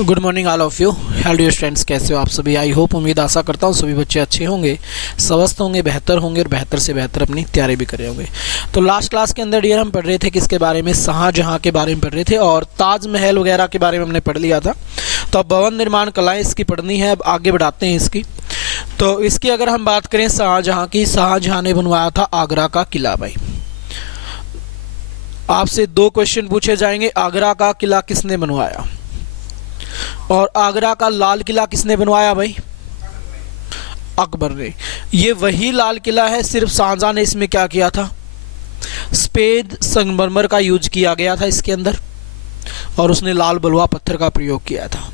Good morning all of you. Hello dear students, कैसे हो आप सभी? आई होप, उम्मीद आशा करता हूँ सभी बच्चे अच्छे होंगे, स्वस्थ होंगे, बेहतर होंगे और बेहतर से बेहतर अपनी तैयारी भी कर रहे होंगे। तो लास्ट क्लास के अंदर डियर हम पढ़ रहे थे किसके बारे में? शाहजहाँ के बारे में पढ़ रहे थे और ताजमहल वगैरह के बारे में हमने पढ़ लिया था। तो अब भवन निर्माण कलाएँ इसकी पढ़नी है। अब आगे बढ़ाते हैं इसकी। तो इसकी अगर हम बात करें शाहजहाँ की, शाहजहाँ ने बनवाया था आगरा का किला। भाई आपसे दो क्वेश्चन पूछे जाएंगे। आगरा का किला किसने बनवाया और आगरा का लाल किला किसने बनवाया? भाई अकबर ने। ये वही लाल किला है, सिर्फ शाहजहां ने इसमें क्या किया था? सफेद संगमरमर का यूज किया गया था इसके अंदर और उसने लाल बलुआ पत्थर का प्रयोग किया था।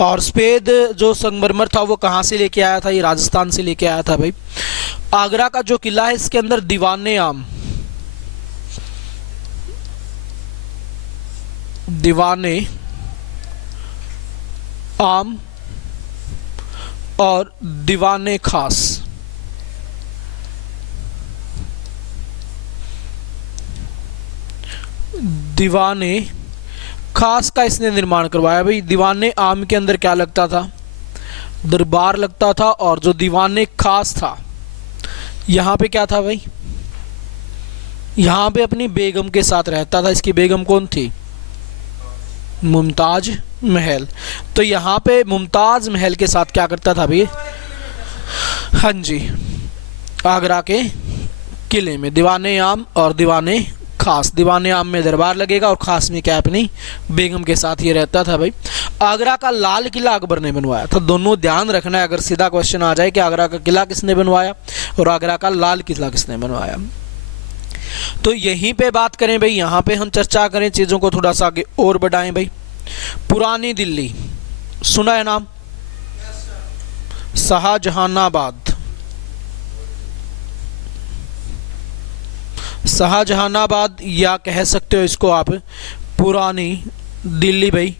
और सफेद जो संगमरमर था वो कहाँ से लेके आया था? ये राजस्थान से लेके आया था। भाई आगरा का जो किला है इसके अंदर दीवाने आम और दीवाने खास का इसने निर्माण करवाया। भाई दीवाने आम के अंदर क्या लगता था? दरबार लगता था। और जो दीवाने खास था यहाँ पे क्या था? भाई यहाँ पे अपनी बेगम के साथ रहता था। इसकी बेगम कौन थी? मुमताज महल। तो यहाँ पे मुमताज महल के साथ क्या करता था भाई? हाँ जी, आगरा के किले में दीवाने आम और दीवाने खास। दीवाने आम में दरबार लगेगा और खास में क्या, अपनी बेगम के साथ ये रहता था। भाई आगरा का लाल किला अकबर ने बनवाया था। दोनों ध्यान रखना है, अगर सीधा क्वेश्चन आ जाए कि आगरा का किला किसने बनवाया और आगरा का लाल किला किसने बनवाया, तो यहीं पे बात करें भाई, यहाँ पे हम चर्चा करें, चीज़ों को थोड़ा सा आगे और बढ़ाएं। भाई पुरानी दिल्ली सुना है नाम? शाहजहानाबाद। शाहजहानाबाद या कह सकते हो इसको आप पुरानी दिल्ली। भाई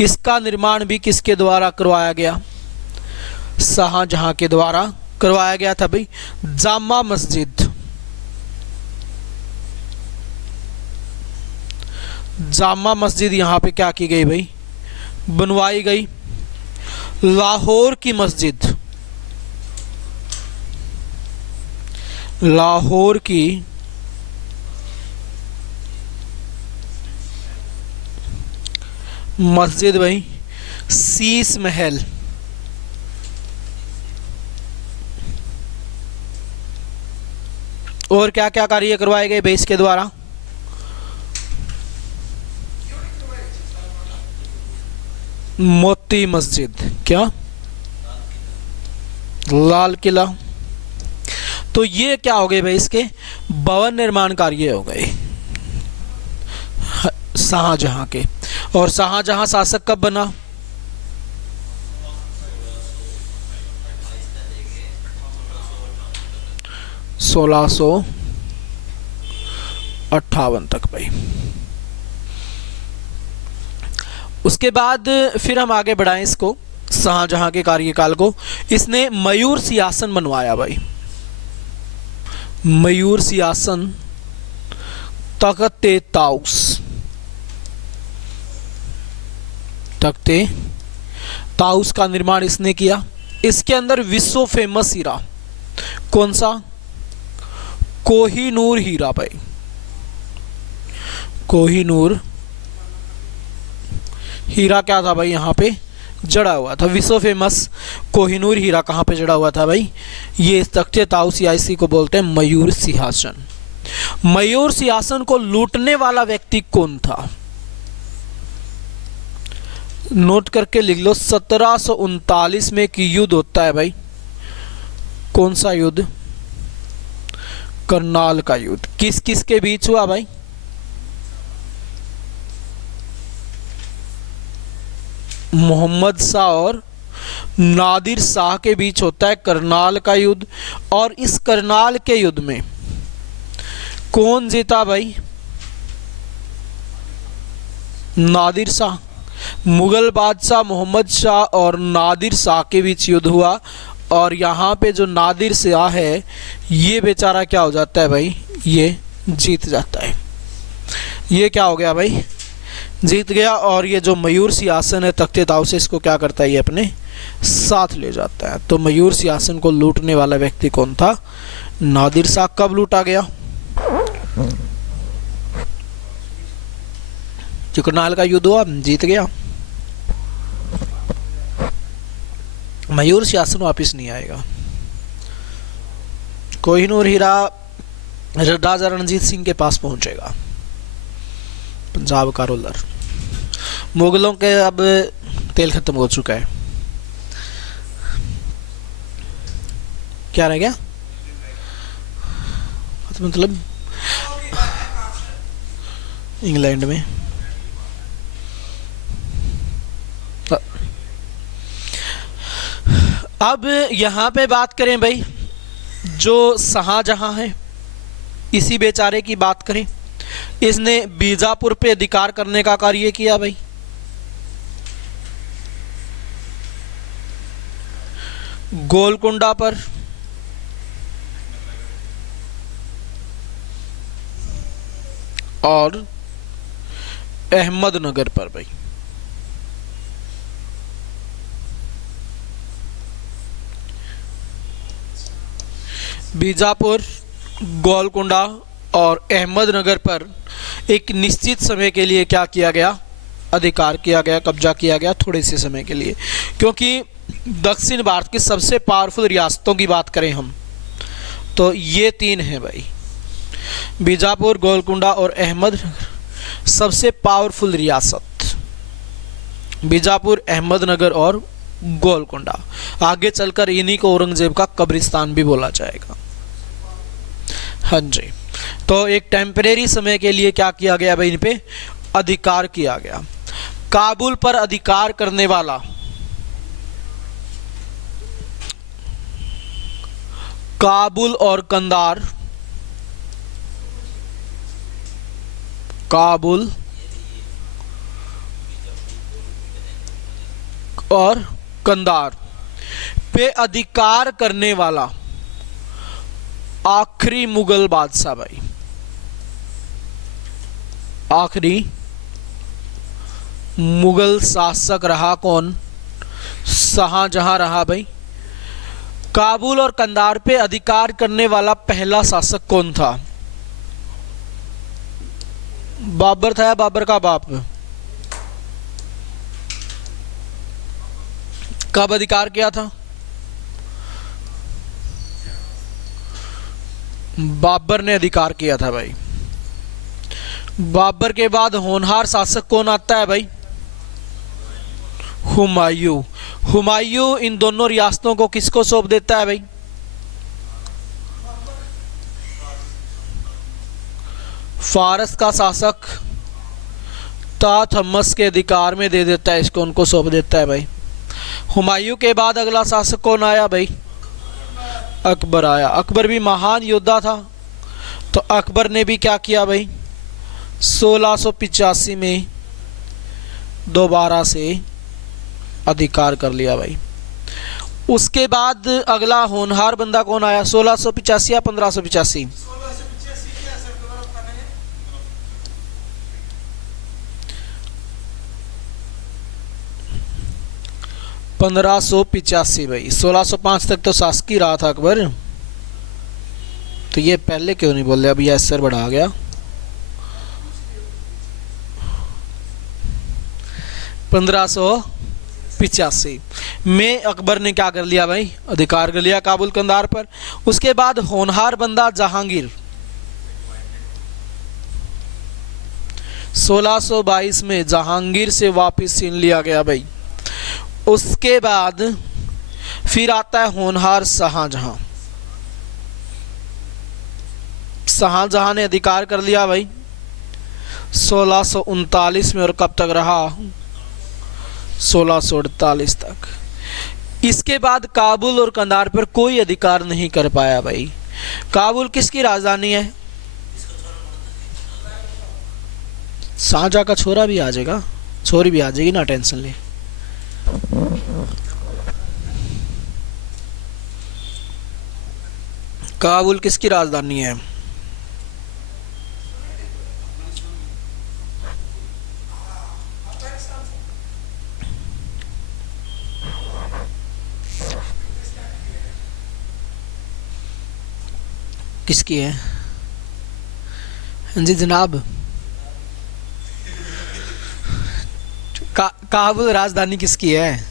इसका निर्माण भी किसके द्वारा करवाया गया? शाहजहां के द्वारा करवाया गया था। भाई जामा मस्जिद यहाँ पे क्या की गई? भाई बनवाई गई। लाहौर की मस्जिद भाई शीश महल। और क्या क्या कार्य करवाए गए भाई इसके द्वारा? मोती मस्जिद, क्या लाल किला। तो ये क्या हो गए भाई? इसके भवन निर्माण कार्य हो गए शाहजहां के। और शाहजहां शासक कब बना? 1658 तक। भाई उसके बाद फिर हम आगे बढ़ाएं इसको, शाहजहां के कार्यकाल को। इसने मयूर सिंहासन बनवाया। भाई मयूर सिंहासन, तख्ते ताउस का निर्माण इसने किया। इसके अंदर विश्व फेमस हीरा कौन सा? कोहिनूर हीरा। भाई कोहिनूर हीरा क्या था भाई? यहाँ पे जड़ा हुआ था। विश्व फेमस कोहिनूर हीरा कहाँ पे जड़ा हुआ था भाई? ये तख्ते ताउस या इसी को बोलते हैं मयूर सिंहासन। मयूर सिंहासन को लूटने वाला व्यक्ति कौन था? नोट करके लिख लो। 1739 में एक युद्ध होता है भाई। कौन सा युद्ध? करनाल का युद्ध। किस किस के बीच हुआ भाई? मोहम्मद शाह और नादिर शाह के बीच होता है करनाल का युद्ध। और इस करनाल के युद्ध में कौन जीता भाई? नादिर शाह। मुगल बादशाह मोहम्मद शाह और नादिर शाह के बीच युद्ध हुआ और यहाँ पे जो नादिर शाह है ये बेचारा क्या हो जाता है भाई? ये जीत जाता है। ये क्या हो गया भाई? जीत गया। और ये जो मयूर सिंहासन है तख्ते दाव से, इसको क्या करता है, ये अपने साथ ले जाता है। तो मयूर सिंहासन को लूटने वाला व्यक्ति कौन था? नादिर शाह। कब लूटा गया? चिकनाल का युद्ध हुआ, जीत गया। मयूर सिंहासन वापिस नहीं आएगा। कोहिनूर हीरा राजा रणजीत सिंह के पास पहुंचेगा, पंजाब का रूलर। मुगलों के अब तेल खत्म हो चुका है। क्या रह गया? मतलब इंग्लैंड में अब यहां पे बात करें भाई, जो शाहजहां है, इसी बेचारे की बात करें। इसने बीजापुर पे अधिकार करने का कार्य किया भाई। गोलकुंडा पर, और अहमदनगर पर भाई। बीजापुर, गोलकुंडा और अहमदनगर पर एक निश्चित समय के लिए क्या किया गया? अधिकार किया गया, कब्जा किया गया, थोड़े से समय के लिए। क्योंकि दक्षिण भारत की सबसे पावरफुल रियासतों की बात करें हम, तो ये तीन हैं भाई, बीजापुर, गोलकुंडा और अहमदनगर। सबसे पावरफुल रियासत बीजापुर, अहमदनगर और गोलकुंडा। आगे चलकर इन्हीं को औरंगजेब का कब्रिस्तान भी बोला जाएगा। हाँ जी। तो एक टेम्परेरी समय के लिए क्या किया गया भाई? इन पे अधिकार किया गया। काबुल पर अधिकार करने वाला काबुल और कंधार, काबुल और कंधार पे अधिकार करने वाला आखिरी मुगल बादशाह भाई, आखिरी मुगल शासक रहा कौन? शाहजहां रहा भाई। काबुल और कंधार पे अधिकार करने वाला पहला शासक कौन था? बाबर था या बाबर का बाप? कब अधिकार किया था? बाबर ने अधिकार किया था भाई। बाबर के बाद होनहार शासक कौन आता है भाई? हुमायूं। हुमायूं इन दोनों रियासतों को किसको सौंप देता है भाई? फारस का शासक ताहतमस के अधिकार में दे देता है इसको, उनको सौंप देता है भाई। हुमायूं के बाद अगला शासक कौन आया भाई? अकबर आया। अकबर भी महान योद्धा था, तो अकबर ने भी क्या किया भाई? 1685 में दोबारा से अधिकार कर लिया भाई। उसके बाद अगला होनहार बंदा कौन आया? 1685 या 1585? 1585 भाई। 1605 तक तो शासकीय रहा था अकबर, तो ये पहले क्यों नहीं बोल रहे? अब ये असर बढ़ा गया। 1585 में अकबर ने क्या कर लिया भाई? अधिकार कर लिया काबुल कंधार पर। उसके बाद होनहार बंदा जहांगीर, 1622 में जहांगीर से वापस छीन लिया गया भाई। उसके बाद फिर आता है होनहार शाहजहां। शाहजहां ने अधिकार कर लिया भाई 1639 में, और कब तक रहा? 1648 तक। इसके बाद काबुल और कंधार पर कोई अधिकार नहीं कर पाया भाई। काबुल किसकी राजधानी है? शाहजहां का छोरा भी आ जाएगा, छोरी भी आ जाएगी ना, टेंशन ले। काबुल किसकी राजधानी है? किसकी है? हाँ जी जनाब। काबुल राजधानी किसकी है?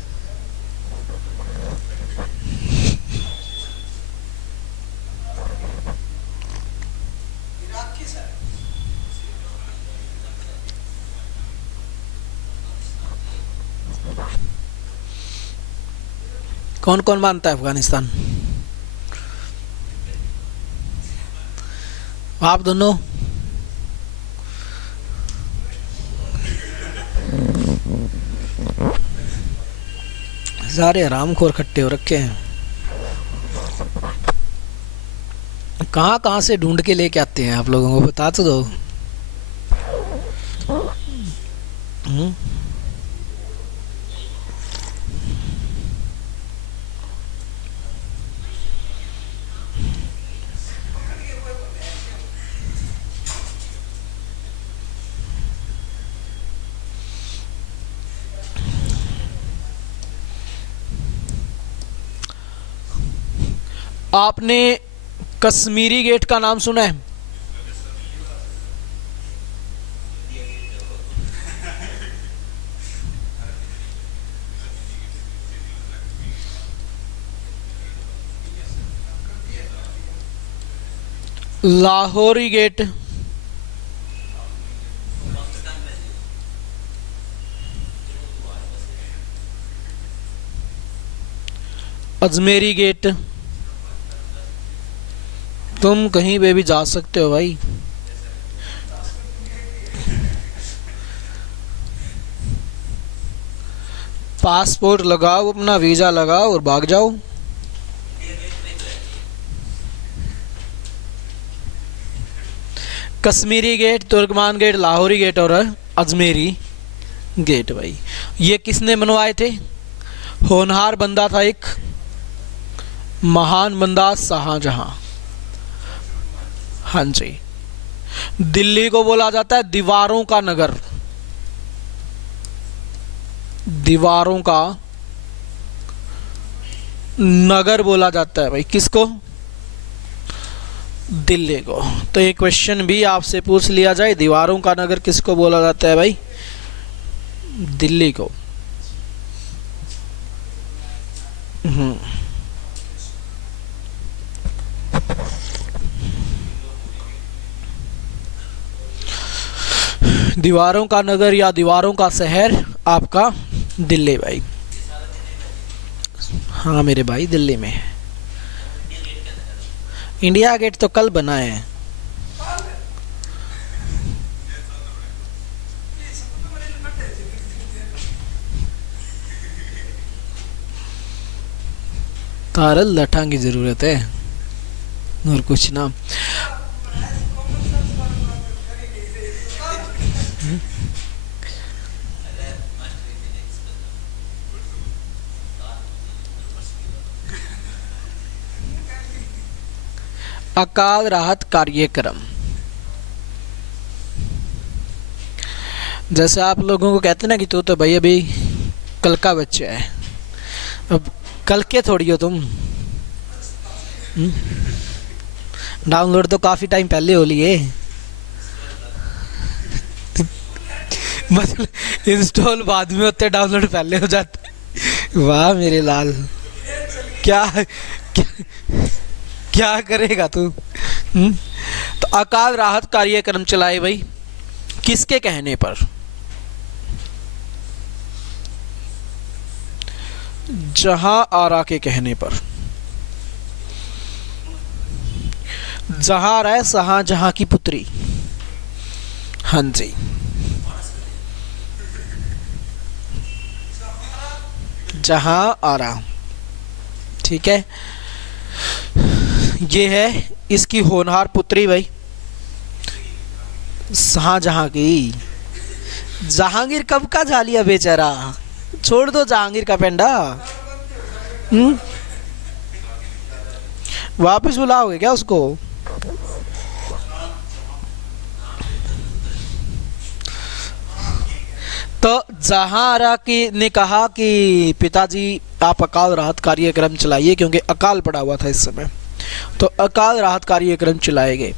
कौन कौन मानता है अफगानिस्तान? आप दोनों? सारे हरामखोर इकट्ठे हो रखे हैं। कहाँ कहाँ से ढूंढ के लेके आते हैं आप लोगों को, बता तो दो। हम्म? आपने कश्मीरी गेट का नाम सुना है? Lahori gate, Ajmeri gate. तुम कहीं पे भी जा सकते हो भाई। पासपोर्ट लगाओ, अपना वीजा लगाओ और भाग जाओ। Kashmiri gate, Turkman gate, Lahori gate और अजमेरी गेट भाई। ये किसने बनवाए थे? होनहार बंदा था एक, महान बंदा शाहजहां। हाँ जी। दिल्ली को बोला जाता है दीवारों का नगर। दीवारों का नगर बोला जाता है भाई किसको? दिल्ली को। तो ये क्वेश्चन भी आपसे पूछ लिया जाए, दीवारों का नगर किसको बोला जाता है भाई? दिल्ली को। दीवारों का नगर या दीवारों का शहर आपका दिल्ली भाई। हाँ मेरे भाई, दिल्ली में है। इंडिया गेट तो कल बना है। तारल लठा की जरूरत है और कुछ ना। अकाल राहत कार्यक्रम, जैसे आप लोगों को कहते ना कि तू तो भाई अभी कल का बच्चा है, अब कल के थोड़ी हो तुम। डाउनलोड तो काफी टाइम पहले हो लिए। मतलब इंस्टॉल बाद में होते, डाउनलोड पहले हो जाते। वाह मेरे लाल, क्या क्या, क्या करेगा तू? तो अकाल राहत कार्यक्रम चलाए भाई किसके कहने पर? जहां आरा के कहने पर। जहां है शाहजहां की पुत्री। हाँ जी। जहां आरा, ठीक है। ये है इसकी होनहार पुत्री भाई, शाहजहां की। जहांगीर कब का जा लिया बेचारा, छोड़ दो जहांगीर का पेंडा। वापस बुलाओगे क्या उसको? तो जहांरा की ने कहा कि पिताजी आप अकाल राहत कार्यक्रम चलाइए, क्योंकि अकाल पड़ा हुआ था इस समय। तो अकाल राहत कार्यक्रम चलाए गए।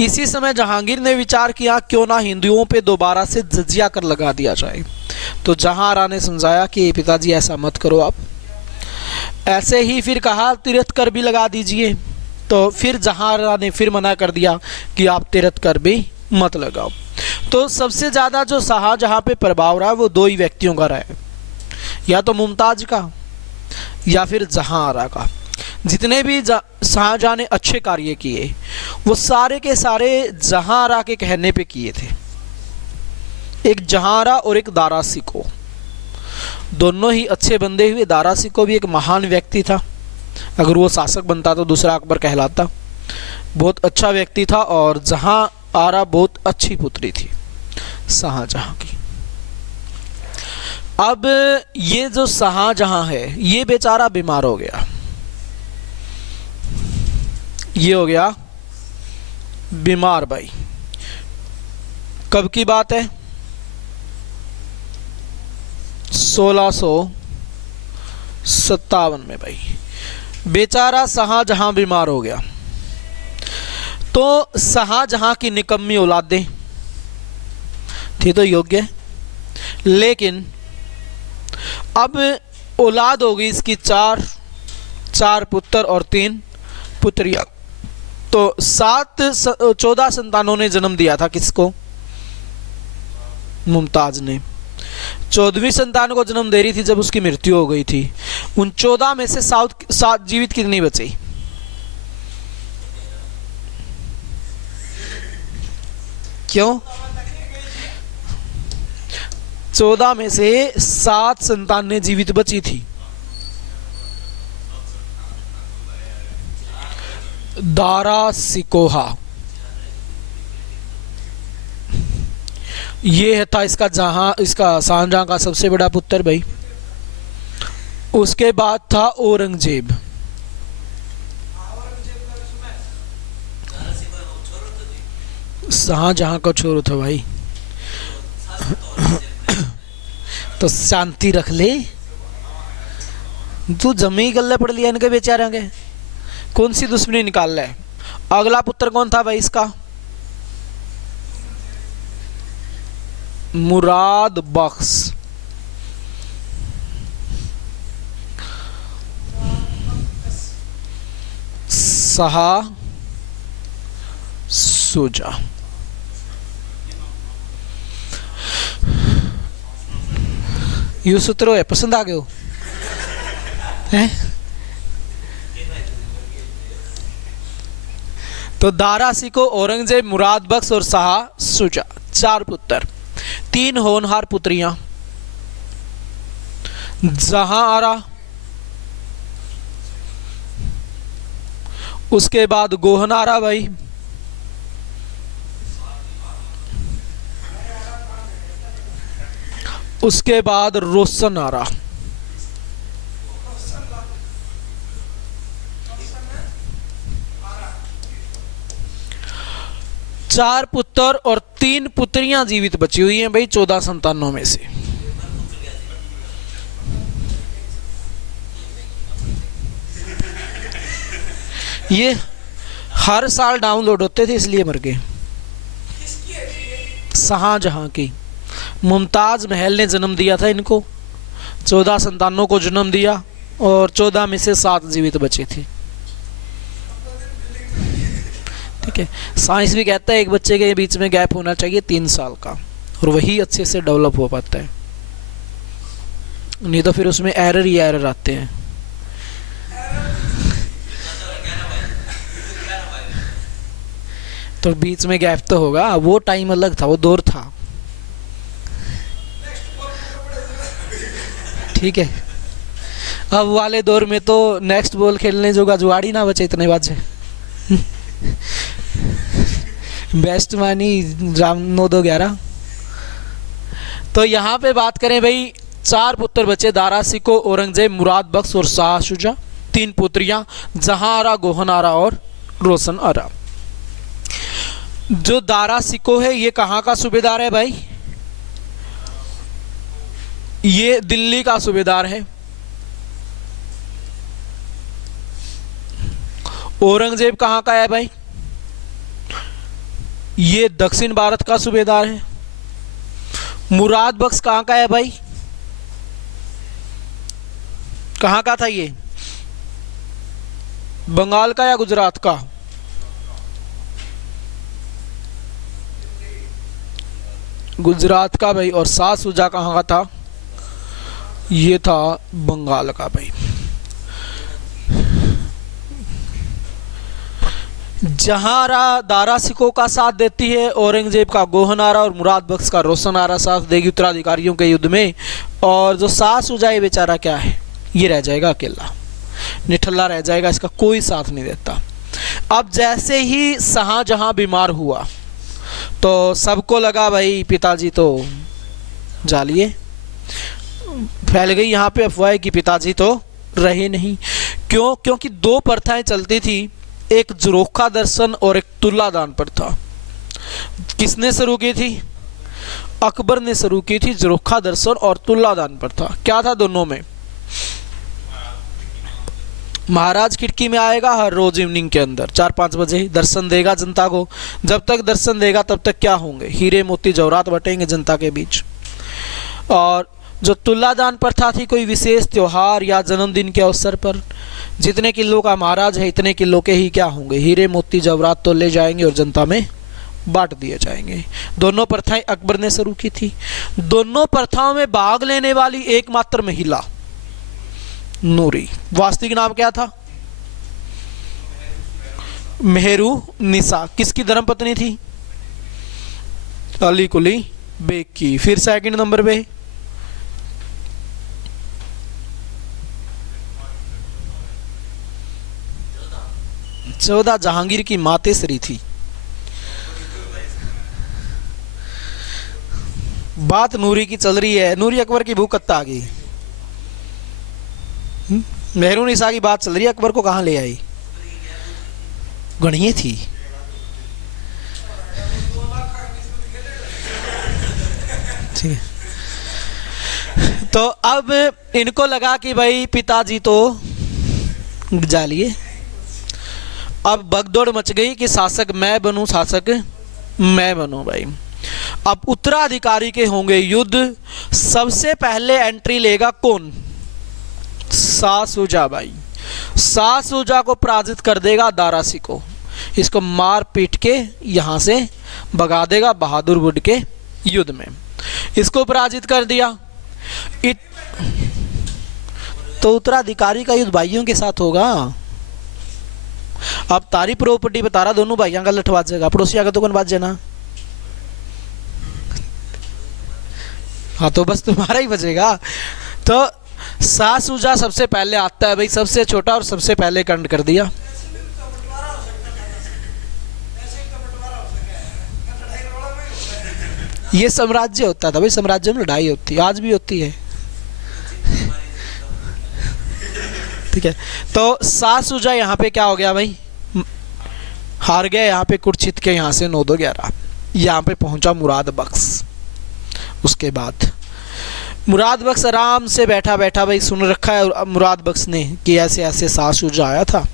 इसी समय जहांगीर ने विचार किया क्यों ना हिंदुओं पे दोबारा से जजिया कर लगा दिया जाए। तो जहांआरा ने समझाया कि पिताजी ऐसा मत करो आप, ऐसे ही फिर कहा तीर्थ कर भी लगा दीजिए। तो फिर जहांआरा ने फिर मना कर दिया कि आप तीर्थ कर भी मत लगाओ। तो सबसे ज़्यादा जो शाहजहां पे प्रभाव रहा वो दो ही व्यक्तियों का रहा है, या तो मुमताज़ का या फिर जहांआरा का। जितने भी शाहजहां ने अच्छे कार्य किए वो सारे के सारे जहांआरा के कहने पे किए थे। एक जहांआरा और एक दारा शिकोह, दोनों ही अच्छे बंदे हुए। दारा शिकोह भी एक महान व्यक्ति था, अगर वो शासक बनता तो दूसरा अकबर कहलाता। बहुत अच्छा व्यक्ति था। और जहांआरा बहुत अच्छी पुत्री थी शाहजहां की। अब ये जो शाहजहां है ये बेचारा बीमार हो गया, ये हो गया बीमार भाई। कब की बात है? 1657 में भाई बेचारा शाहजहां बीमार हो गया। तो शाहजहां की निकम्मी औलादें थी तो योग्य, लेकिन अब औलाद हो गई इसकी चार पुत्र और 3 पुत्रियां। तो 14 संतानों ने जन्म दिया था किसको? मुमताज ने। 14वीं संतान को जन्म दे रही थी जब उसकी मृत्यु हो गई थी। उन 14 में से 7 जीवित कितनी बची? क्यों? 14 में से 7 संतानें जीवित बची थी। दारा शिकोह ये था इसका शाहजहां का सबसे बड़ा पुत्र भाई। उसके बाद था औरंगजेब। शाहजहां का छोरो था भाई। तो शांति रख ले, तू जमी गल्ले पड़ लिया इनके बेचारे के। कौन सी दुश्मनी निकाल रहा है? अगला पुत्र कौन था भाई इसका? मुराद बख्श। शाह शुजा। यू सूत्र है, पसंद आ गए हो? तो दारा शिकोह, औरंगजेब, मुराद बख्श और शाह शुजा, 4 पुत्र, 3 होनहार पुत्रियां। जहांआरा, उसके बाद गोहनारा भाई, उसके बाद रोशनारा। चार पुत्र और 3 पुत्रियां जीवित बची हुई हैं भाई 14 संतानों में से। ये हर साल डाउनलोड होते थे इसलिए मर गए। शाहजहां की मुमताज महल ने जन्म दिया था इनको, 14 संतानों को जन्म दिया और 14 में से 7 जीवित बचे थे। ठीक है, साइंस भी कहता है एक बच्चे के बीच में गैप होना चाहिए 3 साल का, और वही अच्छे से डेवलप हो पाता है, नहीं तो फिर उसमें एरर ही एरर आते हैं। तो बीच में गैप तो होगा, वो टाइम अलग था, वो दौर था। ठीक है, अब वाले दौर में तो नेक्स्ट बॉल खेलने जो जुआड़ी ना बचे इतने बाद से। बेस्ट मानी राम 9-2-11। तो यहाँ पे बात करें भाई, 4 पुत्र बचे, दारा शिकोह, औरंगजेब, मुराद बख्श और शाह शुजा, 3 पुत्रियां जहांआरा, गोहनारा और रोशनारा। जो दारा शिकोह है ये कहाँ का सूबेदार है भाई? ये दिल्ली का सूबेदार है। औरंगजेब कहाँ का है भाई? ये दक्षिण भारत का सूबेदार है। मुराद बख्श कहाँ का है भाई? कहाँ का था ये? बंगाल का या गुजरात का? गुजरात का भाई। और शाह शुजा कहाँ का था? ये था बंगाल का भाई। जहां दारा सिकोह का साथ देती है, औरंगजेब का गोहन आरा और मुराद बख्श का रोशन आरा साथ देगी उत्तराधिकारियों के युद्ध में। और जो शाह शुजा है बेचारा क्या है, ये रह जाएगा अकेला, निठल्ला रह जाएगा, इसका कोई साथ नहीं देता। अब जैसे ही शाहजहां बीमार हुआ तो सबको लगा भाई पिताजी तो जालिए, फैल गई यहाँ पे अफवाह कि पिताजी तो रहे नहीं। क्यों? क्योंकि दो प्रथाएं चलती थी, एक ज़रोखा दर्शन और एक तुल्लादान प्रथा। किसने शुरू की थी? अकबर ने शुरू की थी ज़रोखा दर्शन और तुल्लादान प्रथा। क्या था दोनों में? महाराज खिड़की में आएगा हर रोज इवनिंग के अंदर 4-5 बजे, दर्शन देगा जनता को। जब तक दर्शन देगा तब तक क्या होंगे? हीरे मोती जवाहरात बटेंगे जनता के बीच। और जो तुल्लादान प्रथा थी, कोई विशेष त्योहार या जन्मदिन के अवसर पर जितने किलो का महाराज है इतने किलो के ही क्या होंगे? हीरे मोती जवाहरात तो ले जाएंगे और जनता में बांट दिए जाएंगे। दोनों प्रथाएं अकबर ने शुरू की थी। दोनों प्रथाओं में भाग लेने वाली एकमात्र महिला नूरी। वास्तविक नाम क्या था? मेहरू निसा। किसकी धर्मपत्नी थी? अली कुली बेग की। फिर सेकंड नंबर पे जोधा जहांगीर की मातेश्री थी। बात नूरी की चल रही है, नूरी अकबर की भूख कत्ता आ गई। मेहरू निसा की बात चल रही है, अकबर को कहां ले आई? गणिये थी। ठीक है। तो अब इनको लगा कि भाई पिताजी तो जालिए। अब भगदौड़ मच गई कि शासक मैं बनूं, शासक मैं बनूं भाई। अब उत्तराधिकारी के होंगे युद्ध। सबसे पहले एंट्री लेगा कौन? शाह शुजा भाई। शाह शुजा को पराजित कर देगा दारा सिकोह। इसको मार पीट के यहां से भगा देगा बहादुरवुड के युद्ध में। इसको पराजित कर दिया। तो उत्तराधिकारी का युद्ध भाइयों के साथ होगा। अब तारी प्रॉपर्टी बता रहा, दोनों भाइयों का लठवा जाएगा, पड़ोसिया का तो कौन बात जाना। हाँ तो बस तुम्हारा ही बचेगा। तो शाह शुजा सबसे पहले आता है भाई, सबसे छोटा और सबसे पहले कांड कर दिया। ये साम्राज्य होता था भाई, साम्राज्य में लड़ाई होती है, आज भी होती है। ठीक है। तो शाह शुजा यहाँ पे क्या हो गया भाई? हार गया। यहाँ पे कुर्चित के यहाँ से 9-2-11 यहाँ पे पहुंचा मुराद बख्श। उसके बाद मुराद बख्श आराम से बैठा बैठा भाई सुन रखा है मुराद बख्श ने कि ऐसे ऐसे शाह शुजा आया था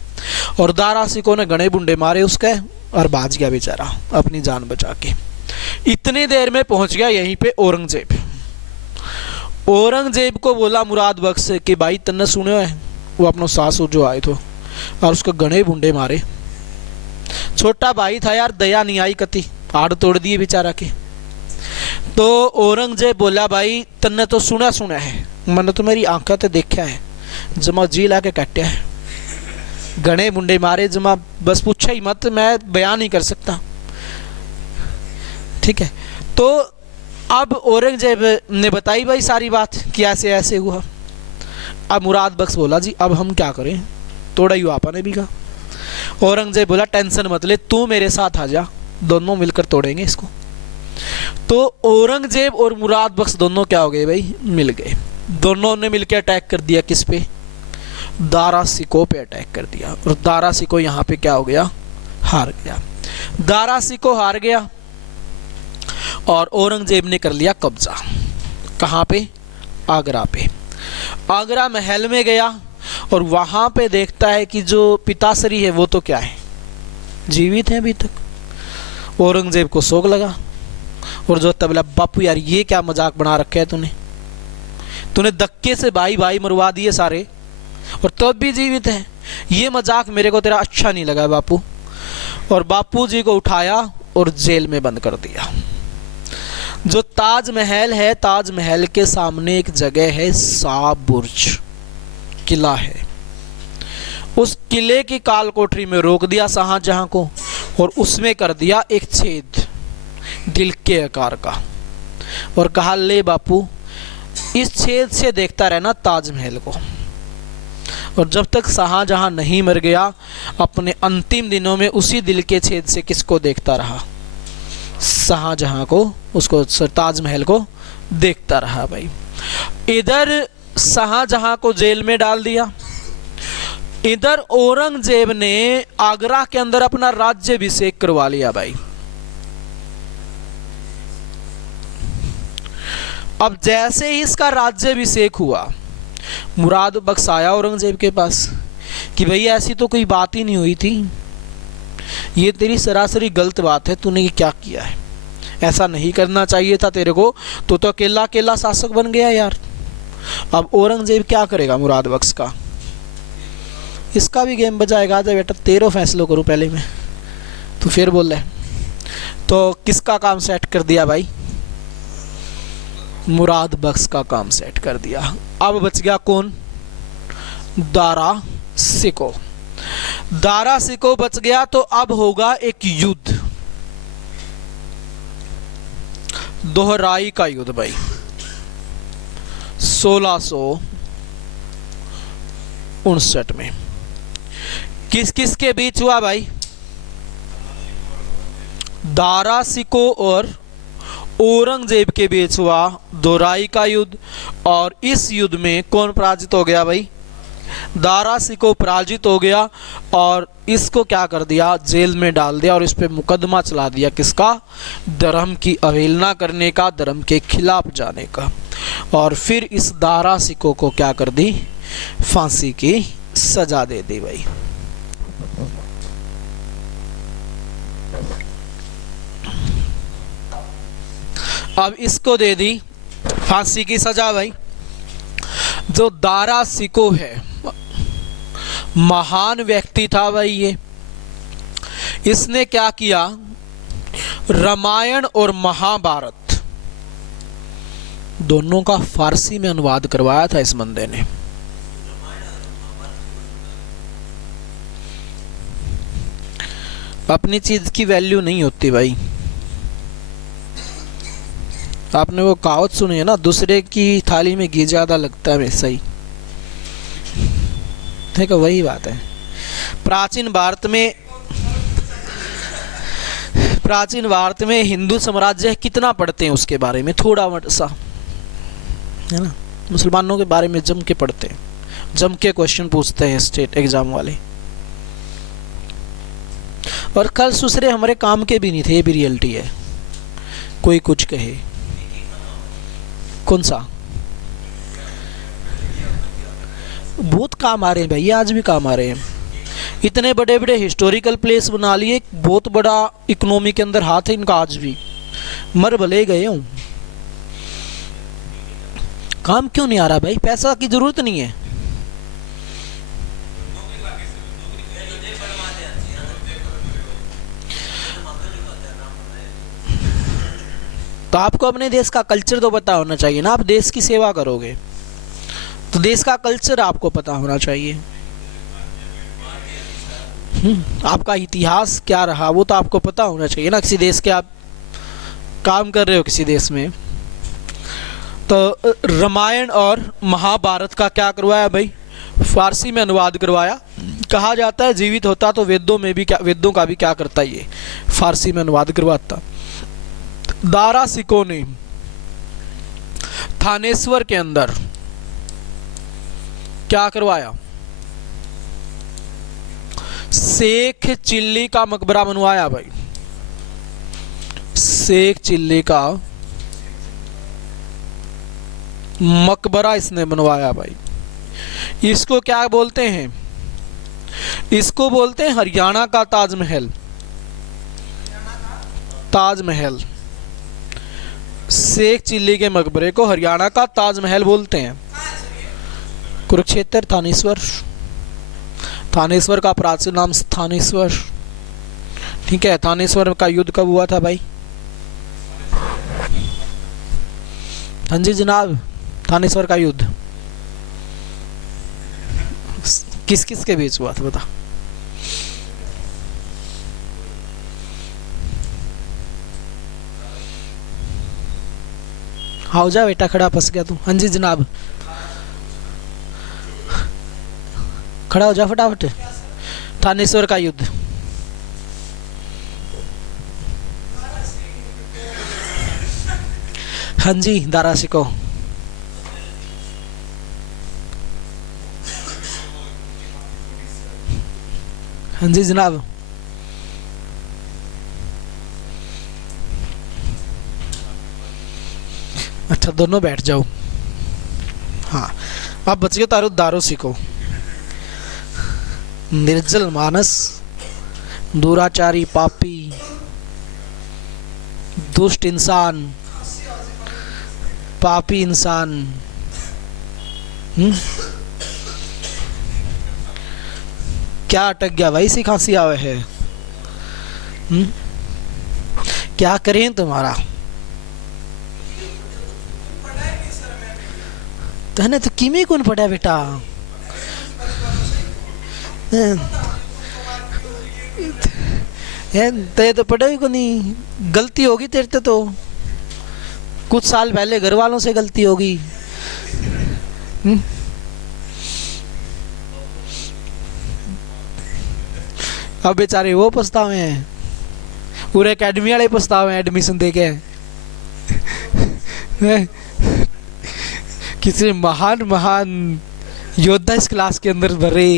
और दारा सिकोह ने गणे बुंडे मारे उसके और भाज गया बेचारा अपनी जान बचा के। इतनी देर में पहुंच गया यहीं पे औरंगजेब। औरंगजेब को बोला मुराद बख्श कि भाई तन्ने सुने है वो अपना शाह शुजा आए थे और उसको गणे बुंडे मारे। छोटा भाई था यार, दया नहीं आई कति, हाड़ तोड़ दिए बेचारा के। तो औरंगजेब बोला भाई तन्ने तो सुना है, मैंने तो मेरी आंखों से देखा है, जमा जी ला के काटा है, गणे मुंडे मारे जमा, बस पूछा ही मत, मैं बयान नहीं कर सकता। ठीक है। तो अब औरंगजेब ने बताई भाई सारी बात कि ऐसे ऐसे हुआ। अब मुराद बख्श बोला जी अब हम क्या करें, तोड़ा ही आपा ने भी कहा। औरंगजेब बोला टेंशन मत ले, तू मेरे साथ आ जा, दोनों मिलकर तोड़ेंगे इसको। तो औरंगजेब और मुराद बख्श दोनों क्या हो गए भाई? मिल गए। दोनों ने मिलकर अटैक कर दिया किस पे? दारा सिकोह पे अटैक कर दिया। और दारा सिकोह यहाँ पे क्या हो गया? हार गया। दारा सिकोह हार गया और औरंगजेब ने कर लिया कब्जा। कहाँ पे? आगरा पे। आगरा महल में गया और वहां पे देखता है कि जो पिताश्री है वो तो क्या है, जीवित है अभी तक। औरंगजेब को शौक लगा और जो बोला, बापू यार ये क्या मजाक बना रखा है तूने धक्के से भाई भाई मरवा दिए सारे और तब भी जीवित है, ये मजाक मेरे को तेरा अच्छा नहीं लगा बापू। और बापू जी को उठाया और जेल में बंद कर दिया। जो ताजमहल है, ताजमहल के सामने एक जगह है शाह बुर्ज, किला है। उस किले की काल कोठरी में रोक दिया शाहजहां को और उसमें कर दिया एक छेद दिल के आकार का और कहा, ले बापू इस छेद से देखता रहना ताजमहल को। और जब तक शाहजहां नहीं मर गया, अपने अंतिम दिनों में उसी दिल के छेद से किसको देखता रहा, शाहजहां को, उसको ताजमहल को देखता रहा भाई। इधर शाहजहां को जेल में डाल दिया, इधर औरंगजेब ने आगरा के अंदर अपना राज्याभिषेक करवा लिया भाई। अब जैसे ही इसका राज्याभिषेक हुआ, मुराद बख्श आया औरंगजेब के पास कि भैया ऐसी तो कोई बात ही नहीं हुई थी, ये तेरी सरासरी गलत बात है, तूने ये क्या किया है, ऐसा नहीं करना चाहिए था तेरे को, तो अकेला अकेला शासक बन गया यार। अब औरंगजेब क्या करेगा मुराद बख्श का, इसका भी गेम बजाएगा। आजा बेटा तेरो फैसलो करूँ पहले मैं, तो फिर बोल रहे। तो किसका काम सेट कर दिया भाई, मुराद बख्श का काम सेट कर दिया। अब बच गया कौन, दारा सिको। दारा सिको बच गया तो अब होगा एक युद्ध, दोहराई का युद्ध भाई। 1659 में किस किस के बीच हुआ भाई, दारा सिको और औरंगजेब के बीच हुआ दोहराई का युद्ध। और इस युद्ध में कौन पराजित हो गया भाई, दारा सिको पराजित हो गया और इसको क्या कर दिया, जेल में डाल दिया और इस पे मुकदमा चला दिया, किसका, धर्म की अवहेलना करने का, धर्म के खिलाफ जाने का। और फिर इस दारा सिको को क्या कर दी, फांसी की सजा दे दी भाई। अब इसको दे दी फांसी की सजा भाई। जो दारा सिको है, महान व्यक्ति था भाई ये। इसने क्या किया, रामायण और महाभारत दोनों का फारसी में अनुवाद करवाया था इस बंदे ने। अपनी चीज की वैल्यू नहीं होती भाई। आपने वो कहावत सुनी है ना, दूसरे की थाली में घी ज्यादा लगता है वैसा ही, देखो वही बात है। प्राचीन भारत में हिंदू साम्राज्य कितना पढ़ते हैं उसके बारे में, थोड़ा सा है ना। मुसलमानों के बारे में जम के पढ़ते हैं, जम के क्वेश्चन पूछते हैं स्टेट एग्जाम वाले। और कल दूसरे हमारे काम के भी नहीं थे, ये भी रियलिटी है। कोई कुछ कहे, कौन सा, बहुत काम आ रहे हैं भाई, आज भी काम आ रहे हैं। इतने बड़े बड़े हिस्टोरिकल प्लेस बना लिए, बहुत बड़ा इकोनॉमी के अंदर हाथ है इनका, आज भी मर भले गए हूं। काम क्यों नहीं आ रहा भाई, पैसा की जरूरत नहीं है। तो आपको अपने देश का कल्चर तो पता होना चाहिए ना, आप देश की सेवा करोगे तो देश का कल्चर आपको पता होना चाहिए। आपका इतिहास क्या रहा वो तो आपको पता होना चाहिए ना। किसी देश के आप काम कर रहे हो किसी देश में, तो रामायण और महाभारत का क्या करवाया भाई, फारसी में अनुवाद करवाया। कहा जाता है जीवित होता तो वेदों में भी क्या, वेदों का भी क्या करता, ये फारसी में अनुवाद करवाता। दारा सिको ने थानेश्वर के अंदर क्या करवाया, शेख चिल्ली का मकबरा बनवाया भाई। शेख चिल्ली का मकबरा इसने बनवाया भाई। इसको क्या बोलते हैं? इसको बोलते हैं हरियाणा का ताजमहल। ताजमहल, शेख चिल्ली के मकबरे को हरियाणा का ताजमहल बोलते हैं। कुरुक्षेत्र, थानेश्वर, थानेश्वर का प्राचीन नाम स्थानेश्वर। ठीक है, थानेश्वर का युद्ध कब हुआ था भाई? हाँ जी जनाब, थानेश्वर का युद्ध किस किस के बीच हुआ था बता? हो जा बेटा, खड़ा फंस गया तू। हाँ जी जनाब, खड़ा हो जा फटाफट। थानेश्वर का युद्ध हाँ जी, दारा सिको। हाँ जी जनाब, अच्छा दोनों बैठ जाओ। हाँ, अब बच गए तारो दारो सीखो। निर्जल मानस, दुराचारी, पापी, दुष्ट इंसान, पापी इंसान। क्या अटक गया भाई? सी खांसी आवे है। क्या करें तुम्हारा? तहने तो किमे कौन पड़ा बेटा? ते तो पढ़ा ही को नहीं। गलती होगी तेरे तो कुछ साल पहले घर वालों से गलती होगी। अब बेचारे वो पछतावे हैं, पूरे एकेडमी वाले पछतावे हैं एडमिशन देके। किसी महान महान योद्धा इस क्लास के अंदर भरे।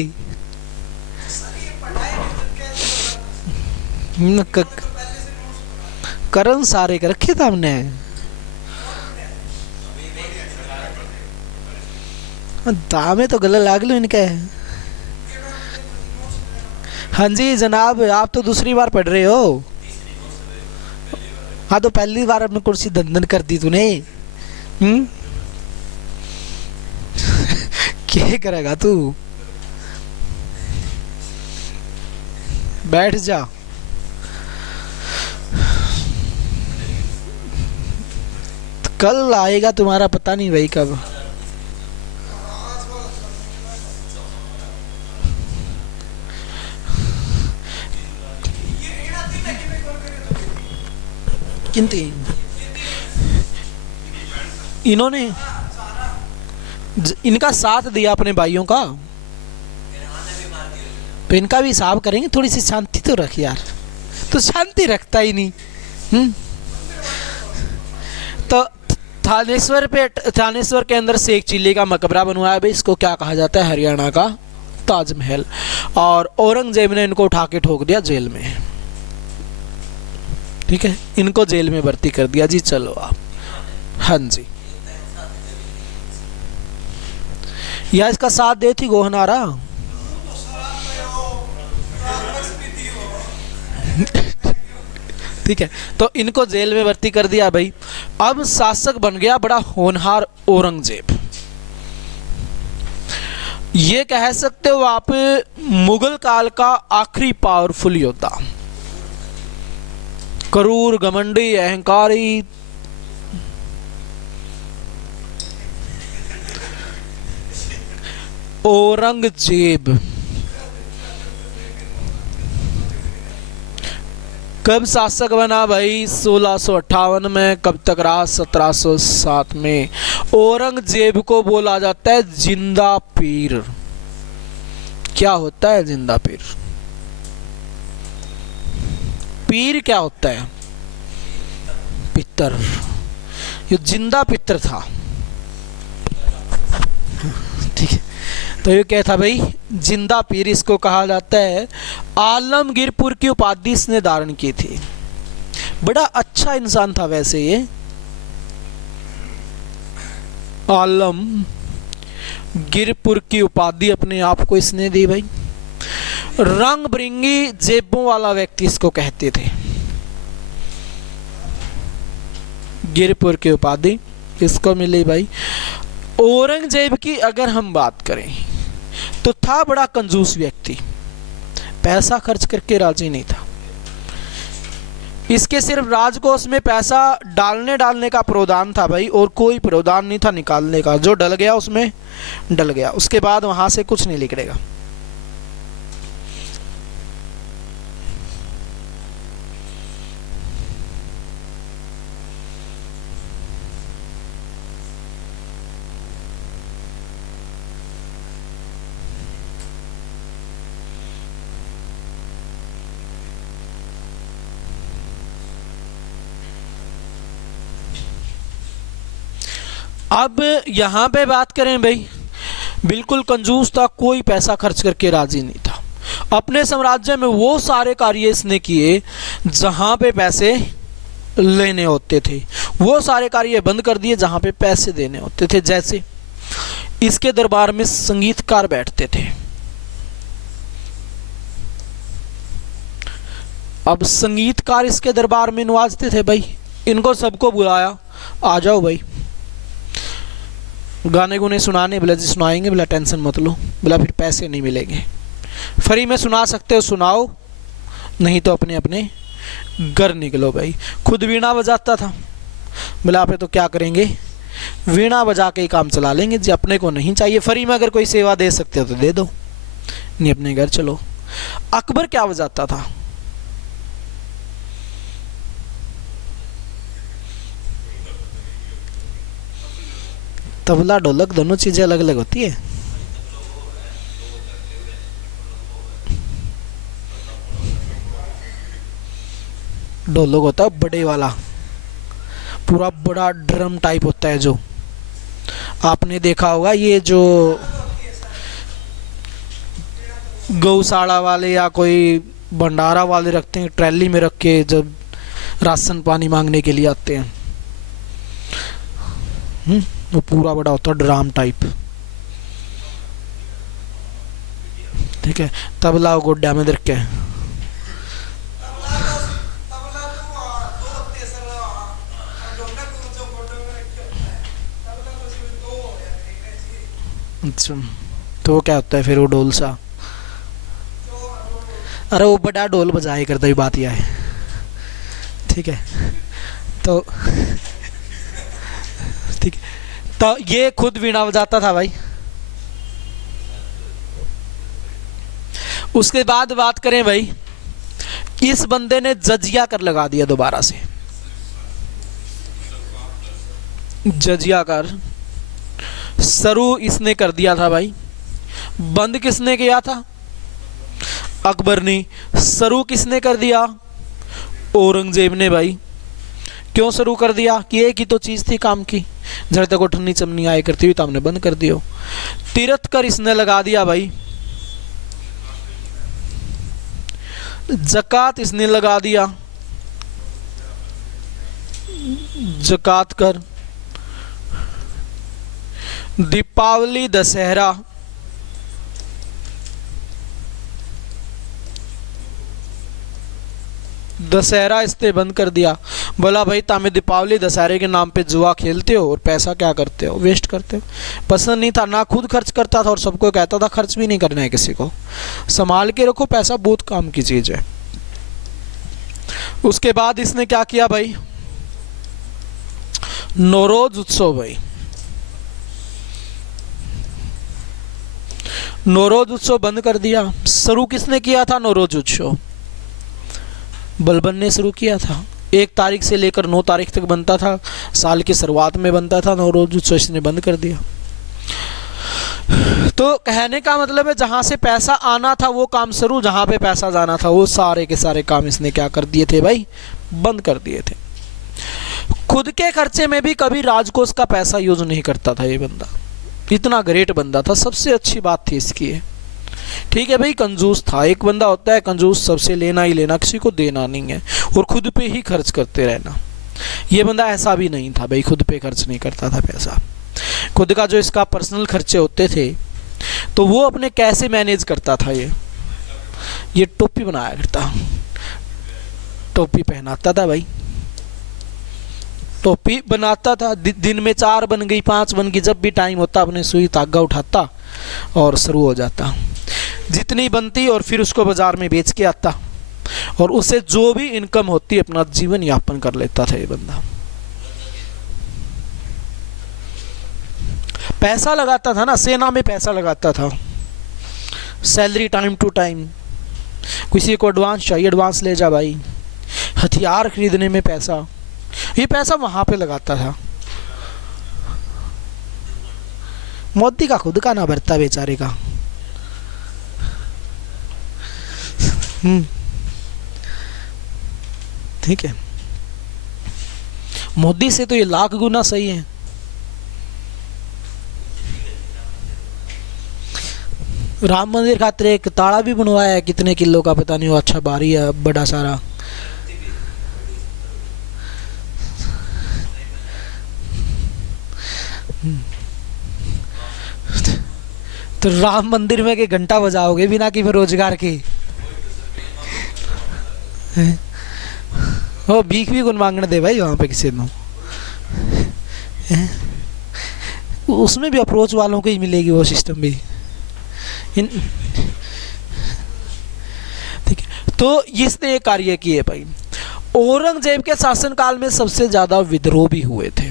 कर्म सारे कर रखे था हमने। दामे तो गला लाग लो इनके। हाँ जी जनाब, आप तो दूसरी बार पढ़ रहे हो। हाँ, तो पहली बार अपनी कुर्सी दंदन कर दी तूने। क्या करेगा तू? बैठ जा। कल आएगा तुम्हारा पता नहीं भाई कब। किंतु इन्होंने इनका साथ दिया अपने भाइयों का, तो इनका भी हिसाब करेंगे। थोड़ी सी शांति तो रख यार, तो शांति रखता ही नहीं। तो थानेश्वर के अंदर शेख चिल्ली का मकबरा बनवाया भाई। इसको क्या कहा जाता है? हरियाणा का ताजमहल। और औरंगजेब ने इनको उठा के ठोक दिया जेल में। ठीक है, इनको जेल में भर्ती कर दिया जी। चलो आप। हाँ जी, या इसका साथ दे थी गोहनारा। ठीक है, तो इनको जेल में भर्ती कर दिया भाई। अब शासक बन गया बड़ा होनहार औरंगजेब। ये कह सकते हो आप मुगल काल का आखिरी पावरफुल योद्धा। क्रूर, घमंडी, अहंकारी, औरंगजेब कब शासक बना भाई? 1658 में। कब तक रहा? 1707 में। औरंगजेब को बोला जाता है जिंदा पीर। क्या होता है जिंदा पीर? पीर क्या होता है? पितर। ये जिंदा पितर था। ठीक है, तो ये क्या था भाई? जिंदा पीर इसको कहा जाता है। आलमगीरपुर की उपाधि इसने धारण की थी। बड़ा अच्छा इंसान था वैसे ये। आलम गिरपुर की उपाधि अपने आप को इसने दी भाई। रंग बिरंगी जेबों वाला व्यक्ति इसको कहते थे। गिरपुर की उपाधि किसको मिली भाई? औरंगजेब की अगर हम बात करें तो था बड़ा कंजूस व्यक्ति, पैसा खर्च करके राजी नहीं था। इसके सिर्फ राजकोष में पैसा डालने का प्रावधान था भाई, और कोई प्रावधान नहीं था निकालने का। जो डल गया उसमें डल गया, उसके बाद वहां से कुछ नहीं निकलेगा। अब यहाँ पे बात करें भाई, बिल्कुल कंजूस था, कोई पैसा खर्च करके राजी नहीं था। अपने साम्राज्य में वो सारे कार्य इसने किए जहाँ पे पैसे लेने होते थे, वो सारे कार्य बंद कर दिए जहाँ पे पैसे देने होते थे। जैसे इसके दरबार में संगीतकार बैठते थे। अब संगीतकार इसके दरबार में नवाजते थे भाई। इनको सबको बुलाया, आ जाओ भाई गाने गुने सुनाने। बोला जी सुनाएंगे। बोला टेंशन मत लो। बोला फिर पैसे नहीं मिलेंगे, फ्री में सुना सकते हो सुनाओ, नहीं तो अपने अपने घर निकलो भाई। खुद वीणा बजाता था। बोला आप तो क्या करेंगे, वीणा बजा के ही काम चला लेंगे जी, अपने को नहीं चाहिए। फ्री में अगर कोई सेवा दे सकते हो तो दे दो, नहीं अपने घर चलो। अकबर क्या बजाता था? तबला ढोलक दोनों चीजें अलग अलग होती है। ढोलक होता है बड़े वाला, पूरा बड़ा ड्रम टाइप होता है, जो आपने देखा होगा। ये जो गौशाला वाले या कोई भंडारा वाले रखते हैं, ट्रैली में रख के जब राशन पानी मांगने के लिए आते हैं, वो पूरा बड़ा होता है ड्राम टाइप। ठीक है, तबला गोड्डा में रख के अच्छा, तो क्या होता है फिर वो ढोल सा? अरे वो बड़ा ढोल बजाया करता ही, बात यह है। ठीक है, तो ठीक है, तो ये खुद वीणा बजाता था भाई। उसके बाद बात करें भाई, इस बंदे ने जजिया कर लगा दिया दोबारा से। जजिया कर शुरू इसने कर दिया था भाई। बंद किसने किया था? अकबर ने। शुरू किसने कर दिया? औरंगजेब ने भाई। क्यों शुरू कर दिया? कि एक ही तो चीज थी काम की, जब तक उठनी चमनी आए करती हुई तो हमने बंद कर दियो। तीरथ कर इसने लगा दिया भाई। जकात इसने लगा दिया, जकात कर। दीपावली दशहरा, दशहरा इसने बंद कर दिया। बोला भाई तामे दीपावली दशहरे के नाम पे जुआ खेलते हो और पैसा क्या करते हो, वेस्ट करते हो। पसंद नहीं था, ना खुद खर्च करता था और सबको कहता था खर्च भी नहीं करना है किसी को, संभाल के रखो, पैसा बहुत काम की चीज है। उसके बाद इसने क्या किया भाई? नौरोज उत्सव भाई। नौरोज उत्सव बंद कर दिया। शुरू किसने किया था नौरोज उत्सव? बलबन ने शुरू किया था। 1 तारीख से लेकर 9 तारीख तक बनता था, साल की शुरुआत में बनता था। नौरोज उत्सव इसने बंद कर दिया। तो कहने का मतलब है जहां से पैसा आना था वो काम शुरू, जहां पे पैसा जाना था वो सारे के सारे काम इसने क्या कर दिए थे भाई? बंद कर दिए थे। खुद के खर्चे में भी कभी राजकोष का पैसा यूज नहीं करता था ये बंदा, इतना ग्रेट बंदा था। सबसे अच्छी बात थी इसकी है, ठीक है भाई, कंजूस था। एक बंदा होता है कंजूस, सबसे लेना ही लेना, किसी को देना नहीं है और खुद पे ही खर्च करते रहना। ये बंदा ऐसा भी नहीं था भाई, खुद पे खर्च नहीं करता था पैसा। खुद का जो इसका पर्सनल खर्चे होते थे तो वो अपने कैसे मैनेज करता था। ये टोपी बनाया करता, टोपी पहनाता था भाई, टोपी बनाता था। दिन में 4 बन गई, 5 बन गई, जब भी टाइम होता अपने सुई धागा उठाता और शुरू हो जाता, जितनी बनती और फिर उसको बाजार में बेच के आता और उससे जो भी इनकम होती अपना जीवन यापन कर लेता था ये बंदा। पैसा लगाता था ना, सेना में पैसा लगाता था, सैलरी टाइम टू टाइम। किसी को एडवांस चाहिए, एडवांस ले जा भाई। हथियार खरीदने में पैसा, ये पैसा वहां पे लगाता था। मोदी का खुद का ना भरता बेचारे का। ठीक है, मोदी से तो ये लाख गुना सही है। राम मंदिर खातिर एक ताड़ा भी बनवाया है, कितने किलो का पता नहीं, वो अच्छा भारी है, बड़ा सारा। तो राम मंदिर में के घंटा बजाओगे बिना कि रोजगार के? वो भीख भी कौन मांगने दे भाई वहां पे किसी को? उसमें भी अप्रोच वालों को ही मिलेगी वो सिस्टम भी। ठीक है, तो इसने कार्य किए भाई। औरंगजेब के शासनकाल में सबसे ज्यादा विद्रोह भी हुए थे,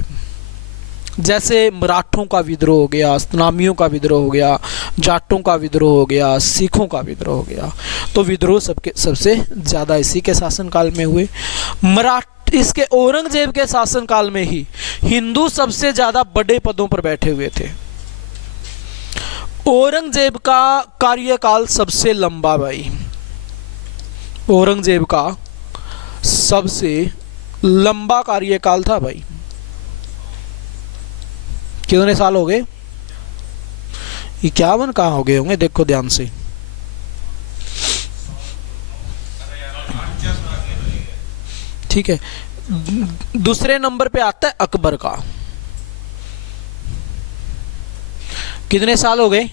जैसे मराठों का विद्रोह हो गया, इस्लामियों का विद्रोह हो गया, जाटों का विद्रोह हो गया, सिखों का विद्रोह हो गया। तो विद्रोह सबसे ज्यादा इसी के शासनकाल में हुए। इसके औरंगजेब के शासनकाल में ही हिंदू सबसे ज्यादा बड़े पदों पर बैठे हुए थे। औरंगजेब का कार्यकाल सबसे लंबा भाई, औरंगजेब का सबसे लंबा कार्यकाल था भाई। कितने साल हो गए? 51 कहाँ हो गए होंगे, देखो ध्यान से। ठीक है, दूसरे नंबर पे आता है अकबर का। कितने साल हो गए?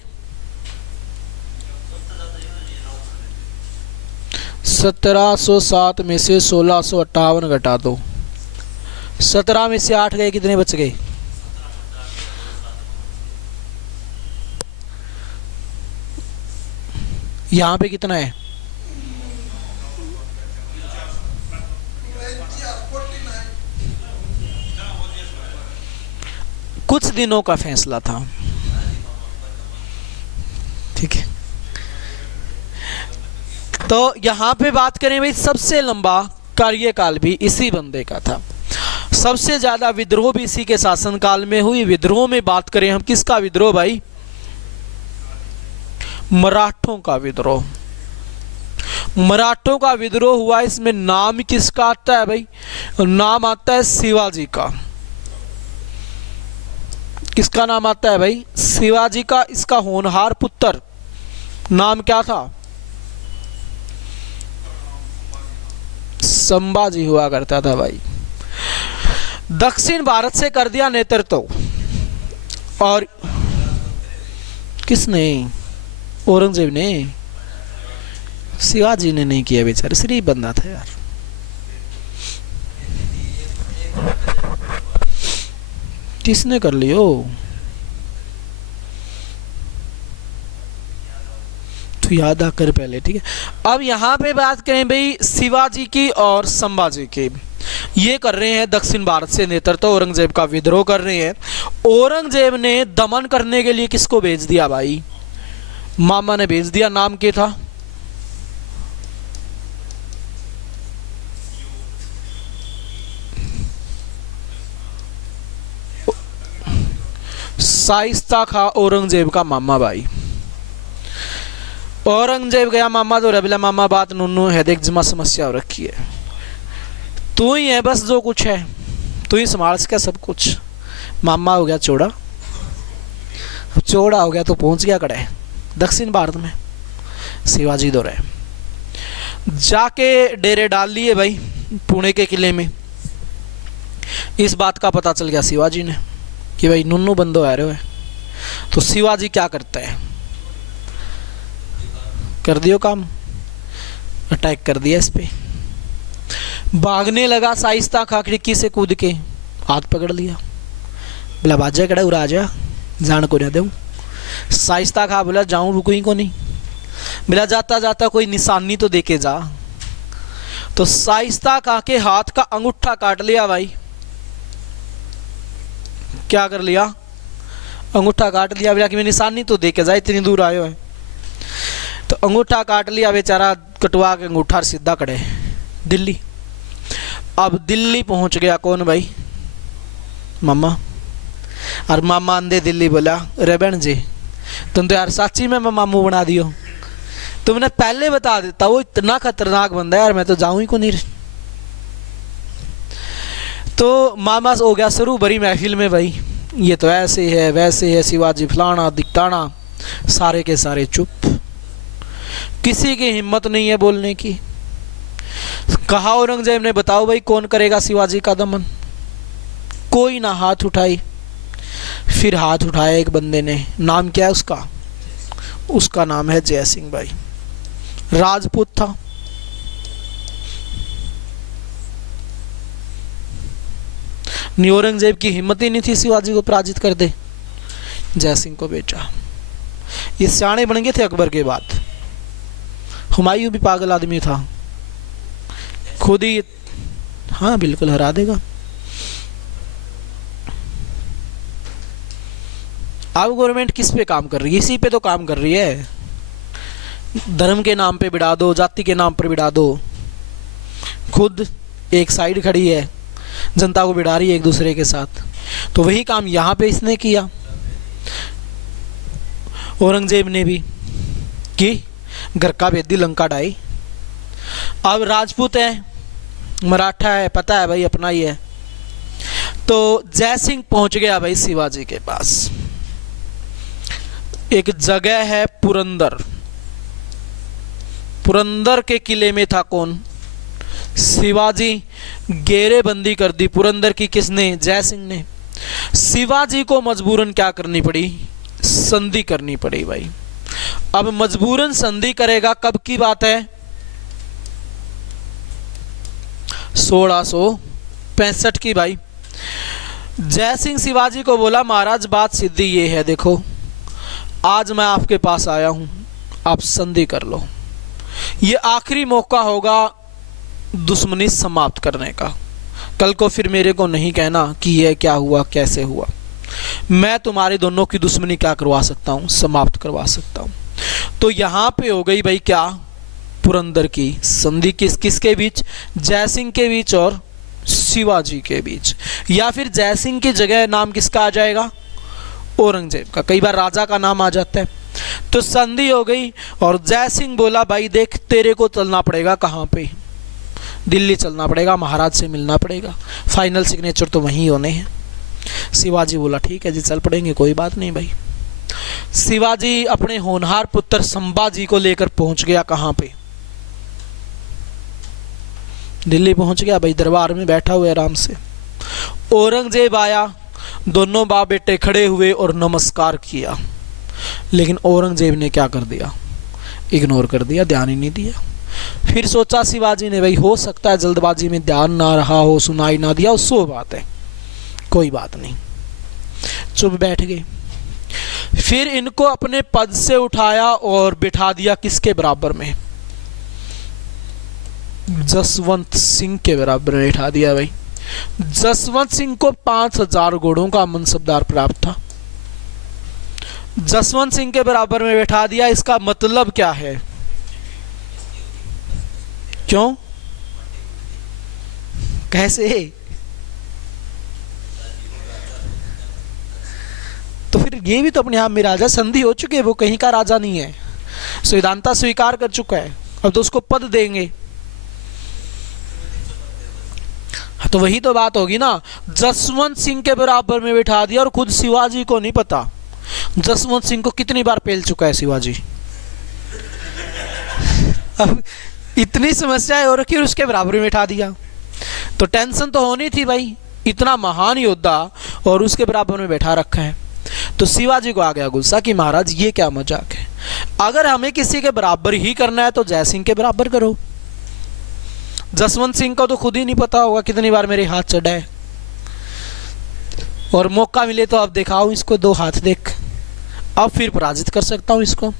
1707 में से 1658 घटा दो, 17 में से 8 गए, कितने बच गए? यहां पे कितना है? कुछ दिनों का फैसला था। ठीक है, तो यहां पे बात करें भाई, सबसे लंबा कार्यकाल भी इसी बंदे का था। सबसे ज्यादा विद्रोह भी इसी के शासनकाल में हुई। विद्रोह में बात करें हम, किसका विद्रोह भाई? मराठों का विद्रोह। मराठों का विद्रोह हुआ। इसमें नाम किसका आता है भाई? नाम आता है शिवाजी का। किसका नाम आता है भाई? शिवाजी का। इसका होनहार पुत्र नाम क्या था? संभाजी हुआ करता था भाई। दक्षिण भारत से कर दिया नेतृत्व। और किसने? औरंगजेब ने। शिवाजी ने नहीं किया, बेचारे शरीफ बंदा था यार। किसने कर लियो? तू याद आकर पहले। ठीक है, अब यहां पे बात करें भाई शिवाजी की और संभाजी की। ये कर रहे हैं दक्षिण भारत से नेतृत्व, औरंगजेब का विद्रोह कर रहे हैं। औरंगजेब ने दमन करने के लिए किसको भेज दिया भाई? मामा ने भेज दिया। नाम क्या था? शाइस्ता खां, औरंगजेब का मामा भाई। औरंगजेब गया मामा तो रबिला मामा बात नुनू है, देख जमा समस्या हो रखी है, तू ही है बस जो कुछ है, तू ही संभाल सके सब कुछ। मामा हो गया चौड़ा, अब चौड़ा हो गया तो पहुंच गया कड़े दक्षिण भारत में। शिवाजी दौरे जाके डेरे डाल लिए भाई पुणे के किले में। इस बात का पता चल गया शिवाजी ने। कि भाई नुन्नू बंदो आ रहे हो। तो शिवाजी क्या करते हैं, कर दियो काम, अटैक कर दिया इस पे। भागने लगा साइस्ता खा खिड़की से कूद के, हाथ पकड़ लिया, बोला बाजा कड़ा उड़ा जा, जान को ना दूँ। साइस्ता खा बोला जाऊँ, रुको ही को नहीं। बोला जाता जाता कोई निशानी तो देके जा। तो साइस्ता खा के हाथ का अंगूठा काट लिया भाई। क्या कर लिया, अंगूठा काट लिया। बोला कि मैं निशानी तो देके जा, इतनी दूर आयो है। तो अंगूठा काट लिया बेचारा, कटवा के अंगूठा सीधा कड़े दिल्ली। अब दिल्ली पहुंच गया कौन भाई, मामा। और मामा अंधे दिल्ली बोला रे बहन जी तुम तो यार साची में मामू बना दियो, तुमने पहले बता देता, वो इतना खतरनाक बंदा है यार, मैं तो जाऊं ही को नहीं। तो मामा हो गया शुरू बड़ी महफिल में, भाई ये तो ऐसे है वैसे है, शिवाजी फलाना दिखताना, सारे के सारे चुप, किसी की हिम्मत नहीं है बोलने की। कहा औरंगजेब ने बताओ भाई कौन करेगा शिवाजी का दमन, कोई ना हाथ उठाई। फिर हाथ उठाया एक बंदे ने, नाम क्या है उसका, उसका नाम है जय सिंह भाई, राजपूत था। औरंगजेब की हिम्मत ही नहीं थी शिवाजी को पराजित कर दे, जय सिंह को बेचा। ये सियाने बन गए थे अकबर के बाद। हुमायूं भी पागल आदमी था, खुद ही हाँ बिल्कुल हरा देगा। अब गवर्नमेंट किस पे काम कर रही है, इसी पे तो काम कर रही है। धर्म के नाम पे बिड़ा दो, जाति के नाम पर बिड़ा दो, खुद एक साइड खड़ी है, जनता को बिड़ा रही है एक दूसरे के साथ। तो वही काम यहाँ पे इसने किया, औरंगजेब ने भी कि घर का भेदी लंका डाई। अब राजपूत है, मराठा है, पता है भाई अपना ही है। तो जय सिंह पहुंच गया भाई शिवाजी के पास। एक जगह है पुरंदर, पुरंदर के किले में था कौन, शिवाजी। घेरेबंदी कर दी पुरंदर की, किसने, जय सिंह ने। शिवाजी को मजबूरन क्या करनी पड़ी, संधि करनी पड़ी भाई। अब मजबूरन संधि करेगा, कब की बात है, 1665 की भाई। जय सिंह शिवाजी को बोला महाराज बात सीधी ये है, देखो आज मैं आपके पास आया हूं, आप संधि कर लो, ये आखिरी मौका होगा दुश्मनी समाप्त करने का। कल को फिर मेरे को नहीं कहना कि यह क्या हुआ कैसे हुआ, मैं तुम्हारे दोनों की दुश्मनी क्या करवा सकता हूं, समाप्त करवा सकता हूं। तो यहां पे हो गई भाई क्या, पुरंदर की संधि। किसके बीच, जय सिंह के बीच और शिवाजी के बीच। या फिर जय सिंह की जगह नाम किसका आ जाएगा, औरंगजेब का। कई बार राजा का नाम आ जाता है। तो संधि हो गई और जय सिंह बोला भाई देख तेरे को चलना पड़ेगा, कहाँ पे, दिल्ली चलना पड़ेगा, महाराज से मिलना पड़ेगा, फाइनल सिग्नेचर तो वहीं होने हैं। शिवाजी बोला ठीक है जी चल पड़ेंगे, कोई बात नहीं भाई। शिवाजी अपने होनहार पुत्र संभाजी को लेकर पहुंच गया, कहाँ पे, दिल्ली पहुंच गया भाई, दरबार में बैठा हुआ आराम से। औरंगजेब आया, दोनों बाप बेटे खड़े हुए और नमस्कार किया, लेकिन औरंगजेब ने क्या कर दिया, इग्नोर कर दिया, ध्यान ही नहीं दिया। फिर सोचा शिवाजी ने भाई हो सकता है जल्दबाजी में ध्यान ना रहा हो, सुनाई ना दिया, सो बात है, कोई बात नहीं, चुप बैठ गए। फिर इनको अपने पद से उठाया और बिठा दिया किसके बराबर में, जसवंत सिंह के बराबर में बिठा दिया भाई। जसवंत सिंह को 5000 घोड़ों का मनसबदार प्राप्त था, जसवंत सिंह के बराबर में बैठा दिया। इसका मतलब क्या है, क्यों, कैसे, तो फिर ये भी तो अपने आप में राजा, संधि हो चुके, वो कहीं का राजा नहीं है, सिद्धांता स्वीकार कर चुका है, अब तो उसको पद देंगे। तो वही तो बात होगी ना, जसवंत सिंह के बराबर में बिठा दिया और खुद शिवाजी को नहीं पता जसवंत सिंह को कितनी बार पेल चुका है शिवाजी। अब इतनी समस्याएं हो रखी और उसके बराबर में बिठा दिया, तो टेंशन तो होनी थी भाई, इतना महान योद्धा और उसके बराबर में बैठा रखा है। तो शिवाजी को आ गया गुस्सा कि महाराज ये क्या मजाक है, अगर हमें किसी के बराबर ही करना है तो जय सिंह के बराबर करो। जसवंत सिंह को तो खुद ही नहीं पता होगा कितनी बार मेरे हाथ चढ़ा है, और मौका मिले तो अब दिखाओ इसको 2 हाथ देख, अब फिर पराजित कर सकता हूं इसको।